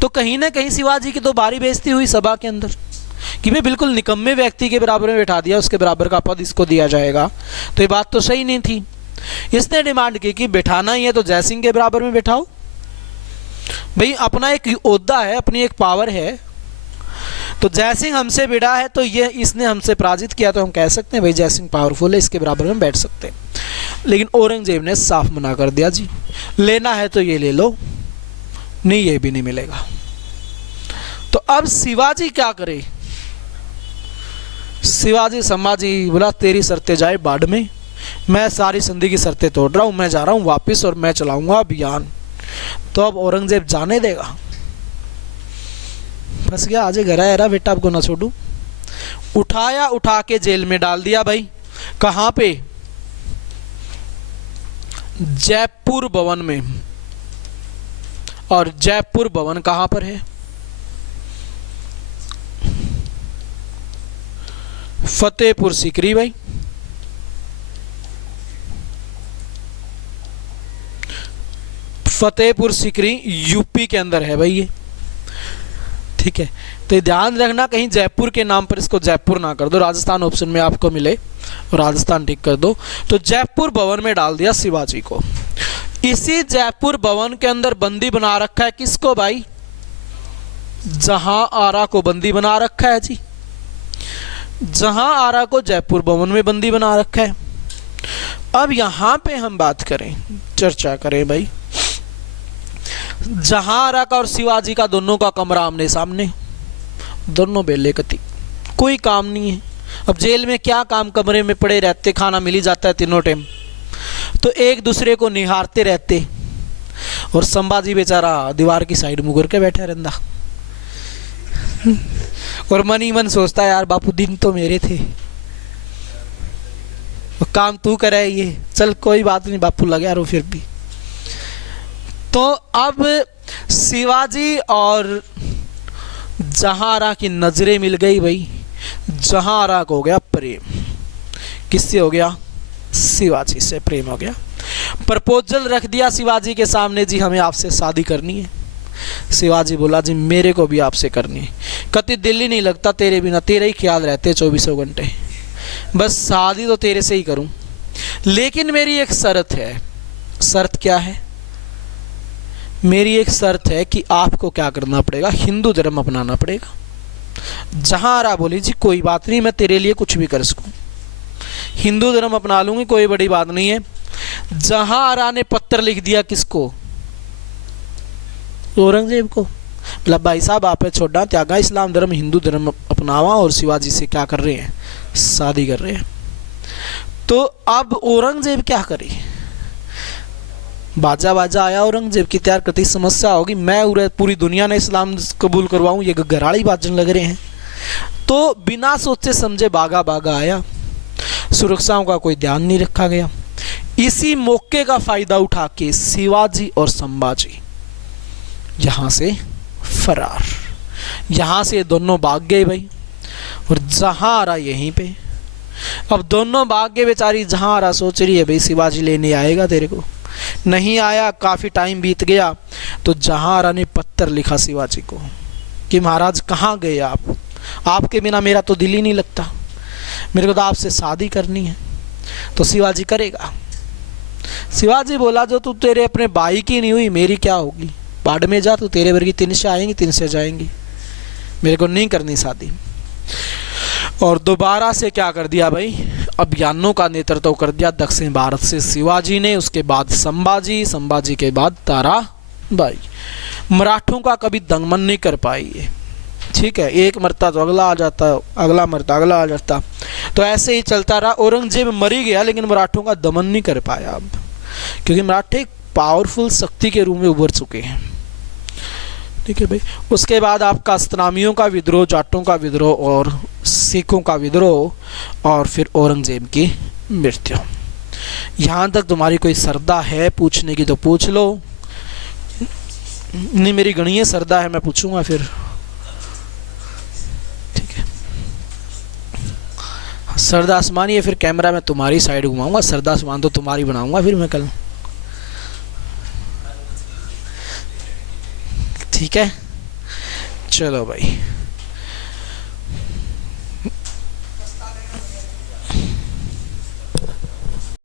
तो कहीं ना कहीं शिवाजी की तो बारी बेइज्जती हुई सभा के अंदर कि भाई बिल्कुल निकम्मे व्यक्ति के बराबर में बैठा दिया, उसके बराबर का पद इसको दिया जाएगा, तो ये बात तो सही नहीं थी। इसने डिमांड की कि बैठाना ही है तो जय सिंह के बराबर में बैठाओ। भाई अपना एक ओहदा है, अपनी एक पावर है, तो जय सिंह हमसे भिड़ा है तो ये इसने हमसे पराजित किया, तो हम कह सकते हैं भाई जय सिंह पावरफुल है, इसके बराबर में बैठ सकते हैं। लेकिन औरंगजेब ने साफ मना कर दिया, जी लेना है तो ये ले लो, नहीं ये भी नहीं मिलेगा। तो अब शिवाजी क्या करे? शिवाजी संभाजी बोला तेरी शर्तें जाए बाढ़ में, मैं सारी संधि की शर्तें तोड़ रहा हूं, मैं जा रहा हूं वापस और मैं चलाऊंगा अभियान। तो अब औरंगजेब जाने देगा? फंस गया, आज घर आया बेटा आपको ना छोड़ू। उठाया, उठा के जेल में डाल दिया। भाई कहां पे? जयपुर भवन में। और जयपुर भवन कहां पर है? फतेहपुर सीकरी। भाई फतेहपुर सीकरी यूपी के अंदर है भाई ये, ठीक है। तो ध्यान रखना कहीं जयपुर के नाम पर इसको जयपुर ना कर दो, राजस्थान ऑप्शन में आपको मिले राजस्थान टिक कर दो। तो जयपुर भवन में डाल दिया शिवाजी को। इसी जयपुर भवन के अंदर बंदी बना रखा है किसको भाई? जहां आरा को बंदी बना रखा है जी। जहां आरा को जयपुर भवन में बंदी बना रखा है। अब यहां पे हम बात करें, चर्चा करें भाई, जहां आरा का और शिवाजी का दोनों का कमरा आमने सामने, दोनों बेले कति, कोई काम नहीं है। अब जेल में क्या काम, कमरे में पड़े रहते, खाना मिल ही जाता है तीनों टाइम, तो एक दूसरे को निहारते रहते। और संभाजी बेचारा दीवार की साइड मुकर के बैठा रहता और मन ही मन सोचता है यार बापू दिन तो मेरे थे, काम तू करे ये, चल कोई बात नहीं बापू लगे यार वो फिर भी। तो अब शिवाजी और जहांआरा की नजरें मिल गई भाई। जहांआरा को हो गया प्रेम, किससे हो गया? शिवाजी से प्रेम हो गया। प्रपोजल रख दिया शिवाजी के सामने, जी हमें आपसे शादी करनी है। शिवाजी बोला जी मेरे को भी आपसे करनी है, कति दिल ही नहीं लगता तेरे बिना, तेरे ही ख्याल रहते 24 घंटे, बस शादी तो तेरे से ही करूं, लेकिन मेरी एक शर्त है। शर्त क्या है? मेरी एक शर्त है कि आपको क्या करना पड़ेगा? हिंदू धर्म अपनाना पड़ेगा। जहांआरा बोली जी कोई बात नहीं, मैं तेरे लिए कुछ भी कर सकूं, हिंदू धर्म अपना लूंगी, कोई बड़ी बात नहीं है। जहांआरा ने पत्र लिख दिया किसको? औरंगजेब को। मतलब भाई साहब आपने छोड़ा त्यागा इस्लाम धर्म, हिंदू धर्म अपनावा और शिवाजी से क्या कर रहे हैं? शादी कर रहे हैं। तो अब औरंगजेब क्या करे? बाजा बाजा आया औरंगजेब की, तैयार करती समस्या होगी, मैं पूरी दुनिया ने इस्लाम कबूल करवाऊं, ये घराड़ी बाजन लग रहे हैं। तो बिना सोचे समझे बागा बागा आया, सुरक्षाओं का कोई ध्यान नहीं रखा गया। इसी मौके का फायदा उठा के शिवाजी और संभाजी यहां से फरार, यहां से दोनों भाग गए भाई। और जहांआरा यहीं पे, अब दोनों भाग गए बेचारी। जहांआरा सोच रही है भाई शिवाजी लेने आएगा तेरे को, नहीं आया, काफी टाइम बीत गया। तो जहांआरा ने पत्र लिखा शिवाजी को कि महाराज कहाँ गए आप, आपके बिना मेरा तो दिल ही नहीं लगता, मेरे को तो आपसे शादी करनी है। तो शिवाजी करेगा। शिवाजी बोला जो तू तेरे अपने भाई की नहीं हुई मेरी क्या होगी, बाढ़ में जा, तो तेरे वर्गी 3 से आएंगी 3 से जाएंगी, मेरे को नहीं करनी शादी। और दोबारा से क्या कर दिया भाई? अभियानों का नेतृत्व कर दिया दक्षिण भारत से शिवाजी ने, उसके बाद संभाजी, संभाजी के बाद ताराबाई। मराठों का कभी दमन नहीं कर पाई है, ठीक है, एक मरता तो अगला आ जाता, अगला मरता अगला आ जाता, तो ऐसे ही चलता रहा। औरंगजेब मर ही गया लेकिन मराठों का दमन नहीं कर पाया अब, क्योंकि मराठे पावरफुल शक्ति के रूप में उभर चुके हैं, ठीक है भाई। उसके बाद आपका अस्त्रामियों का विद्रोह, जाटों का विद्रोह और सिखों का विद्रोह, और फिर औरंगजेब की मृत्यु। यहाँ तक तुम्हारी कोई श्रद्धा है पूछने की तो पूछ लो। नहीं, मेरी गणीय श्रद्धा है, मैं पूछूंगा फिर। ठीक है, श्रद्धा आसमान है, फिर कैमरा मैं तुम्हारी साइड घुमाऊंगा, श्रद्धा आसमान तो तुम्हारी बनाऊंगा फिर मैं कल। ठीक है, चलो भाई।